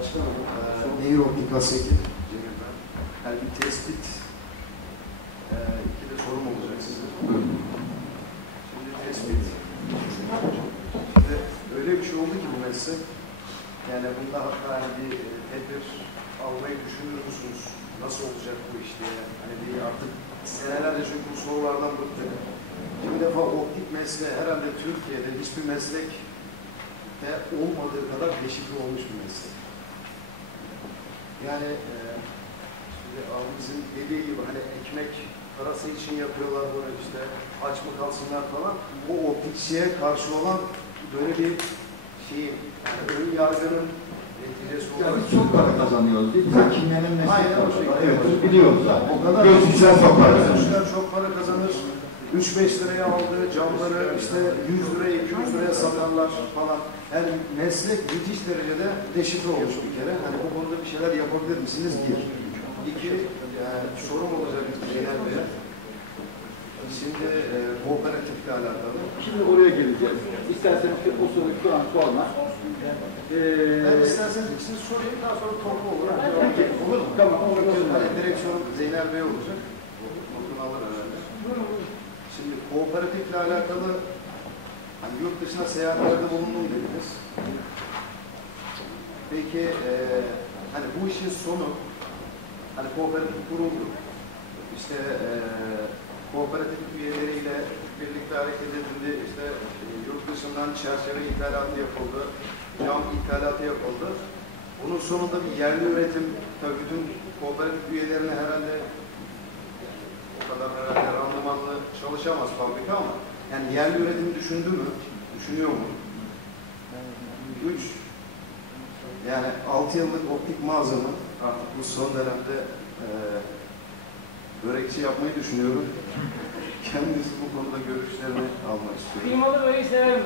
Başkanım, nehir optik nasıldı? Yani bir tespit, iki de sorum olacak size. Şimdi tespit. Şimdi öyle bir şey oldu ki bu meslek, yani bunda hatta hani bir tedbir almayı düşünür müsünüz? Nasıl olacak bu iş diye? Hani bir artık senelerce çünkü bu sorulardan bıktık. Bir defa optik mesleği herhalde Türkiye'de hiçbir meslek de olmadığı kadar deşifre olmuş bir meslek. Yani şimdi abimizin dediği gibi hani ekmek parası için yapıyorlar bunu işte aç mı kalsınlar falan. O optikçiye karşı olan böyle bir şeyin yani ön yargının neticesi olarak. Biz çok para kazanıyoruz değil mi? Bizim kimlerin meslek var. Evet, biliyoruz zaten. O kadar gözlükçüler çok para kazanıyor. çok para kazanır. 3-5 liraya aldığı camları işte 100 liraya 200 liraya satarlar falan. Yani meslek müthiş derecede deşifre olmuş bir kere. Hani bu konuda bir şeyler yapabilir misiniz? Bir. İki, sorum olacak Zeynel Bey'e. Şimdi kooperatifle alakalı. Şimdi oraya geleceğiz. İsterseniz o soruyu şu an sorma. Ben isterseniz ikisini sorayım daha sonra toplu olarak. Olur mu? Tamam. Hani direksiyon Zeynel Bey olacak. Notunu alır herhalde. Şimdi kooperatifle alakalı hani yurt dışına seyahatlerde bulundum dediniz. Peki hani bu işin sonu hani kooperatif kuruldu. İşte kooperatif üyeleriyle birlikte hareket edildi. İşte yurt dışından çerçeve ithalatı yapıldı. Cam ithalatı yapıldı. Bunun sonunda bir yerli üretim tabii bütün kooperatif üyelerine herhalde o kadar herhalde randımanlı çalışamaz fabrika ama yani yerli üretim düşündü mü? Düşünüyor mu? 3 yani 6 yıllık optik mağazamı artık bu son dönemde börekçi yapmayı düşünüyorum. Kendisi bu konuda görüşlerini almak istiyorum. Kıymalı böreği severim.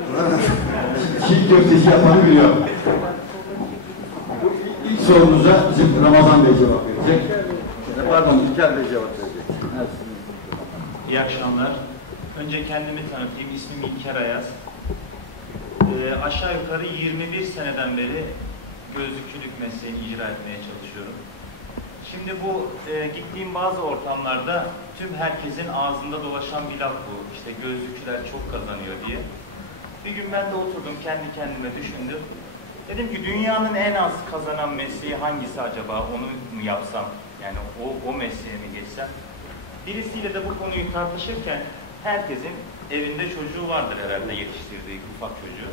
Çiğ köftesi yapanı biliyor. Bu ilk sorunuza bizim Ramazan Bey cevap verecek. Pardon, İlker Bey cevap verecek. Evet. İyi akşamlar. Önce kendimi tanıtayım. İsmim İlker Ayaz. Aşağı yukarı 21 seneden beri gözlükçülük mesleğini icra etmeye çalışıyorum. Şimdi bu gittiğim bazı ortamlarda tüm herkesin ağzında dolaşan bir laf bu. İşte gözlükçüler çok kazanıyor diye. Bir gün ben de oturdum kendi kendime düşündüm. Dedim ki dünyanın en az kazanan mesleği hangisi acaba? Onu mu yapsam? Yani o mesleğe mi geçsem? Birisiyle de bu konuyu tartışırken herkesin evinde çocuğu vardır herhalde yetiştirdiği ufak çocuğu.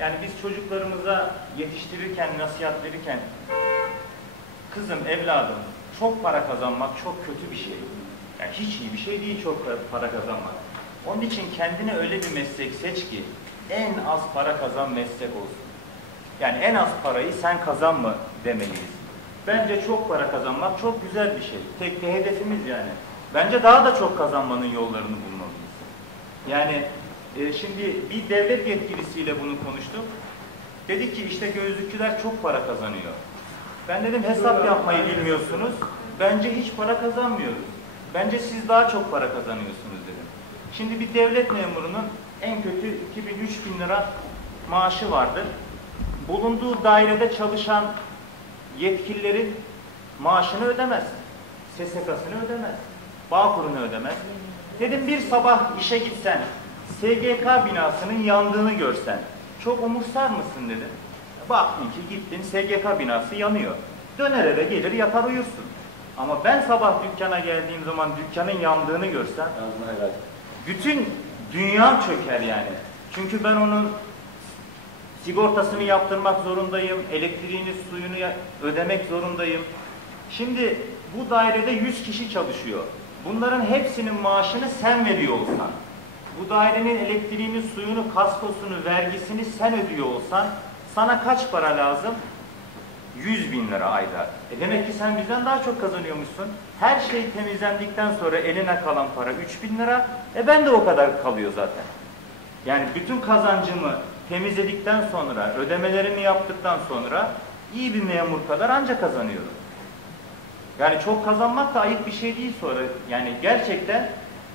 Yani biz çocuklarımıza yetiştirirken, nasihat verirken kızım, evladım çok para kazanmak çok kötü bir şey. Yani hiç iyi bir şey değil çok para kazanmak. Onun için kendine öyle bir meslek seç ki en az para kazan meslek olsun. Yani en az parayı sen kazanma demeliyiz. Bence çok para kazanmak çok güzel bir şey. Tek bir hedefimiz yani. Bence daha da çok kazanmanın yollarını bulmalıyız. Yani şimdi bir devlet yetkilisiyle bunu konuştuk. Dedi ki işte gözlükçüler çok para kazanıyor. Ben dedim hesap yapmayı bilmiyorsunuz. Bence hiç para kazanmıyoruz. Bence siz daha çok para kazanıyorsunuz dedim. Şimdi bir devlet memurunun en kötü 2000-3000 lira maaşı vardır. Bulunduğu dairede çalışan yetkililerin maaşını ödemez. SSK'sını ödemez. Bağkurunu ödemez. Dedim bir sabah işe gitsen, SGK binasının yandığını görsen, çok umursar mısın dedim. Baktın ki gittin SGK binası yanıyor. Döner eve gelir yatar uyursun. Ama ben sabah dükkana geldiğim zaman dükkanın yandığını görsem, bütün dünya çöker yani. Çünkü ben onun sigortasını yaptırmak zorundayım, elektriğini, suyunu ödemek zorundayım. Şimdi bu dairede 100 kişi çalışıyor. Bunların hepsinin maaşını sen veriyor olsan, bu dairenin elektriğini, suyunu, kaskosunu, vergisini sen ödüyor olsan, sana kaç para lazım? 100.000 lira ayda. Demek ki sen bizden daha çok kazanıyormuşsun. Her şey temizlendikten sonra eline kalan para 3.000 lira. Ben de o kadar kalıyor zaten. Yani bütün kazancımı temizledikten sonra, ödemelerimi yaptıktan sonra iyi bir memur kadar anca kazanıyorum. Yani çok kazanmak da ayıp bir şey değil sonra. Yani gerçekten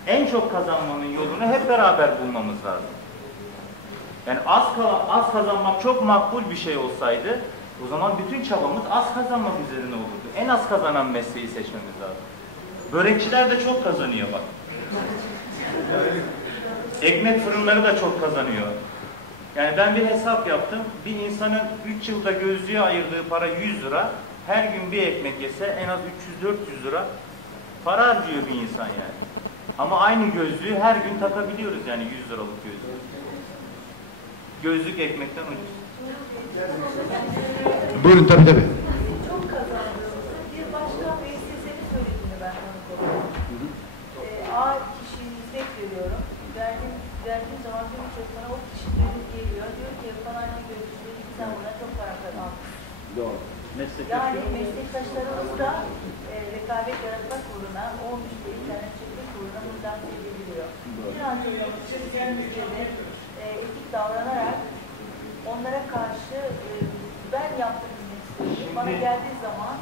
en çok kazanmanın yolunu hep beraber bulmamız lazım. Yani az kazanmak çok makbul bir şey olsaydı O zaman bütün çabamız az kazanmak üzerine olurdu. En az kazanan mesleği seçmemiz lazım. Börekçiler de çok kazanıyor bak. Ekmek fırınları da çok kazanıyor. Yani ben bir hesap yaptım. Bir insanın 3 yılda gözlüğe ayırdığı para 100 lira. Her gün bir ekmek yese en az 300-400 lira para harcıyor bir insan yani. Ama aynı gözlüğü her gün takabiliyoruz yani 100 liralık gözlüğü. Gözlük ekmekten ucuz. Buyurun tabii. Çok kazandığımızda bir başka müessesenin söylediğini ben tanık oldum. A kişiye hizmet veriyorum. Verdiğim zaman bir çok bana o kişi dönüp geliyor. Diyor ki falan gözlükleri sen buna çok para kazandın. Doğru. Yani meslektaşlarımız da rekabet yaratmak uğruna o müşteri internet çekmek uğruna buradan seçebiliyor. Birazcık çizgilerimizde de etik davranarak onlara karşı ben yaptığım hizmeti bana geldiği zaman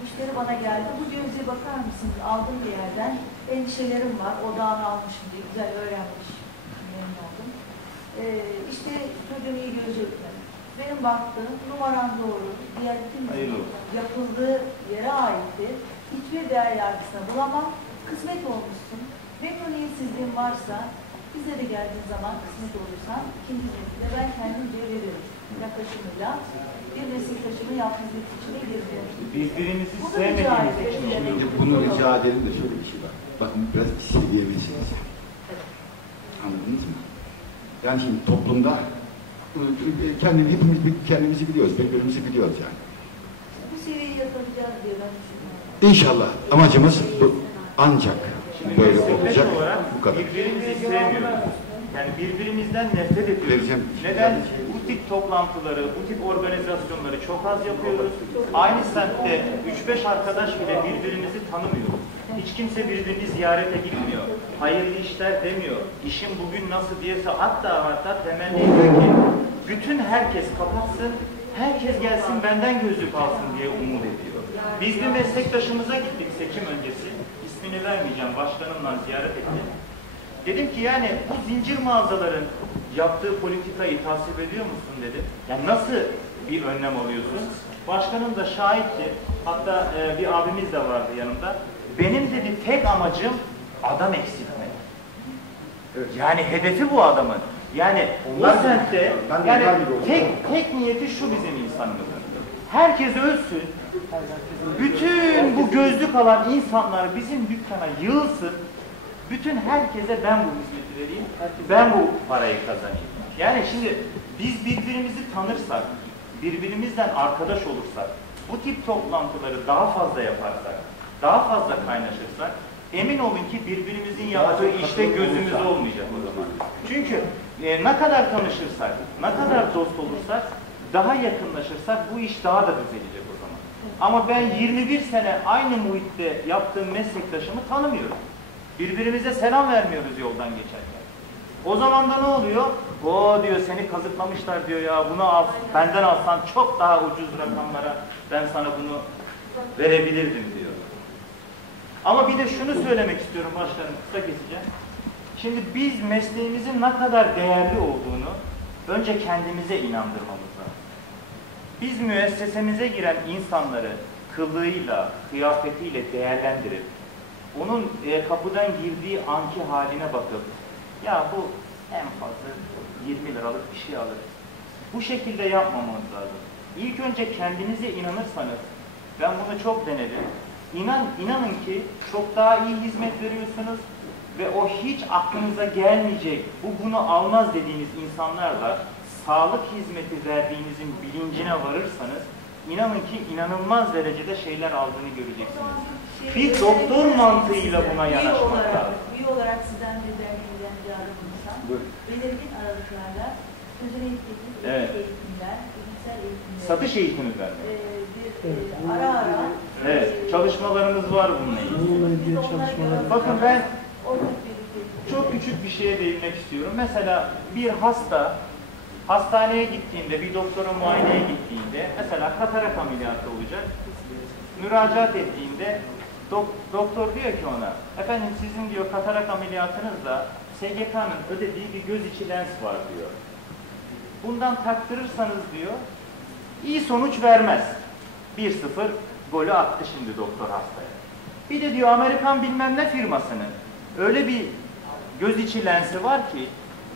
müşteri bana geldi. Bu gözlüğe bakar mısınız? Aldım bir yerden. Endişelerim var. Odağını almışım diye. Güzel öğrenmiş. Memnun oldum. İşte çocuğum iyi gözükmedi. Benim baktığım numaram doğru. Diğer bütün yapıldığı yere aitti. Hiçbir değer yargısına bulamam. Kısmet olmuşsun. Memnuniyetsizliğim varsa bize de geldiğin zaman kısmet olursan ikinci hizmeti de ben kendimce veririm. Yaklaşımıyla bir meslektaşımın yaptığı hizmet içine girdim. Birbirinizi sevmediğiniz için Şimdi bunu rica edelim de şöyle bir şey var. Bakın biraz seviyebilirsiniz. Evet. Anladınız mı? Yani şimdi toplumda hepimiz kendimizi biliyoruz, birbirimizi biliyoruz yani. Bu seviyeyi yapabileceğiz diye ben düşünüyorum. İnşallah amacımız bu. Ancak böyle meslektaş olacak olarak bu kadar. birbirimizi sevmiyoruz. Yani birbirimizden nefret ediyoruz. Vereceğim. Neden? Bu tip toplantıları, bu tip organizasyonları çok az yapıyoruz. Aynı semtte 3-5 arkadaş bile birbirimizi tanımıyoruz. Hiç kimse birbirini ziyarete gitmiyor. Hayırlı işler demiyor. İşim bugün nasıl diyese hatta temenni ediyor ki bütün herkes kapatsın, herkes gelsin benden gözlük alsın diye umut ediyor. Biz bir meslektaşımıza gittik seçim öncesi. İsmini vermeyeceğim, başkanımla ziyaret ettim. Dedim ki yani bu zincir mağazaların yaptığı politikayı tasvip ediyor musun dedim. Yani nasıl bir önlem alıyorsun? Başkanım da şahitti. Hatta bir abimiz de vardı yanımda. Benim dedi tek amacım adam eksiltmek. Evet. Yani hedefi bu adamın. Yani Onlar o semtte ben de yani onlar gibi oldum. tek niyeti şu bizim insanımızın. Herkes ölsün. Bütün bu gözlük alan insanlar bizim dükkana yığılsın. Bütün herkese ben bu hizmeti vereyim. Ben bu parayı kazanayım. Yani şimdi biz birbirimizi tanırsak, birbirimizden arkadaş olursak, bu tip toplantıları daha fazla yaparsak, daha fazla kaynaşırsak, emin olun ki birbirimizin yaptığı işte gözümüz olmayacak o zaman. Çünkü ne kadar tanışırsak, ne kadar dost olursak, daha yakınlaşırsak bu iş daha da düzelecek o zaman. Ama ben 21 sene aynı muhitte yaptığım meslektaşımı tanımıyorum. Birbirimize selam vermiyoruz yoldan geçerken. O zaman da ne oluyor? O diyor seni kazıklamışlar diyor ya bunu al, benden alsan çok daha ucuz rakamlara ben sana bunu verebilirdim diyor. Ama bir de şunu söylemek istiyorum başkanım, kısa keseceğim. Şimdi biz mesleğimizin ne kadar değerli olduğunu önce kendimize inandırmamız lazım. Biz müessesemize giren insanları kılığıyla, kıyafetiyle değerlendirip onun kapıdan girdiği anki haline bakıp ya bu en fazla 20 liralık bir şey alır. Bu şekilde yapmamamız lazım. İlk önce kendinize inanırsanız, ben bunu çok denedim. İnanın ki çok daha iyi hizmet veriyorsunuz ve o hiç aklınıza gelmeyecek, bunu almaz dediğiniz insanlarla sağlık hizmeti verdiğinizin bilincine varırsanız, inanın ki inanılmaz derecede şeyler aldığını göreceksiniz. Bir doktor mantığıyla buna yanaşmak lazım. Üye olarak sizden de derneğinden ricada bulunsam, belirgin aralıklarla özel eğitimler, bilimsel eğitimler, satış eğitimi vermek. Ara Evet, çalışmalarımız var bununla ilgili. Bakın ben çok küçük bir şeye değinmek istiyorum. Mesela bir hasta hastaneye gittiğinde, bir doktora muayeneye gittiğinde, mesela katarak ameliyatı olacak, müracaat ettiğinde doktor diyor ki ona, efendim sizin diyor katarak ameliyatınızda SGK'nın ödediği bir göz içi lens var diyor. Bundan taktırırsanız diyor, İyi sonuç vermez. 1-0 golü attı şimdi doktor hastaya. Bir de diyor Amerikan bilmem ne firmasının öyle bir göz içi lensi var ki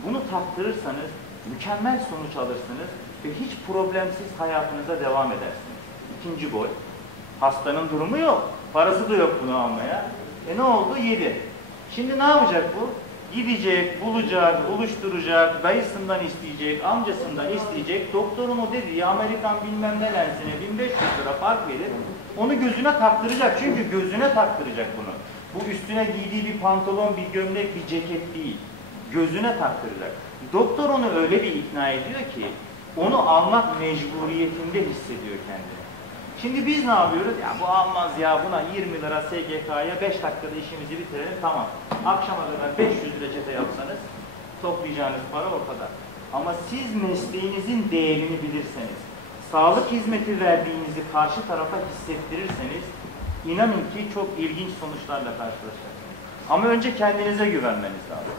bunu taktırırsanız mükemmel sonuç alırsınız ve hiç problemsiz hayatınıza devam edersiniz. İkinci gol. Hastanın durumu yok. Parası da yok bunu almaya. Ne oldu? Yedi. Şimdi ne yapacak bu? Gidecek, bulacak, buluşturacak, dayısından isteyecek, amcasından isteyecek. Doktorun o dediği Amerikan bilmem ne lensine 1500 lira fark verir. Onu gözüne taktıracak. Çünkü gözüne taktıracak bunu. Bu üstüne giydiği bir pantolon, bir gömlek, bir ceket değil. Gözüne taktıracak. Doktor onu öyle bir ikna ediyor ki onu almak mecburiyetinde hissediyor kendini. Şimdi biz ne yapıyoruz? Ya bu almaz ya, buna 20 lira SGK'ya 5 dakikada işimizi bitirelim, tamam. Akşama kadar 500 reçete yapsanız toplayacağınız para o kadar. Ama siz mesleğinizin değerini bilirseniz, sağlık hizmeti verdiğinizi karşı tarafa hissettirirseniz, inanın ki çok ilginç sonuçlarla karşılaşacaksınız. Ama önce kendinize güvenmeniz lazım.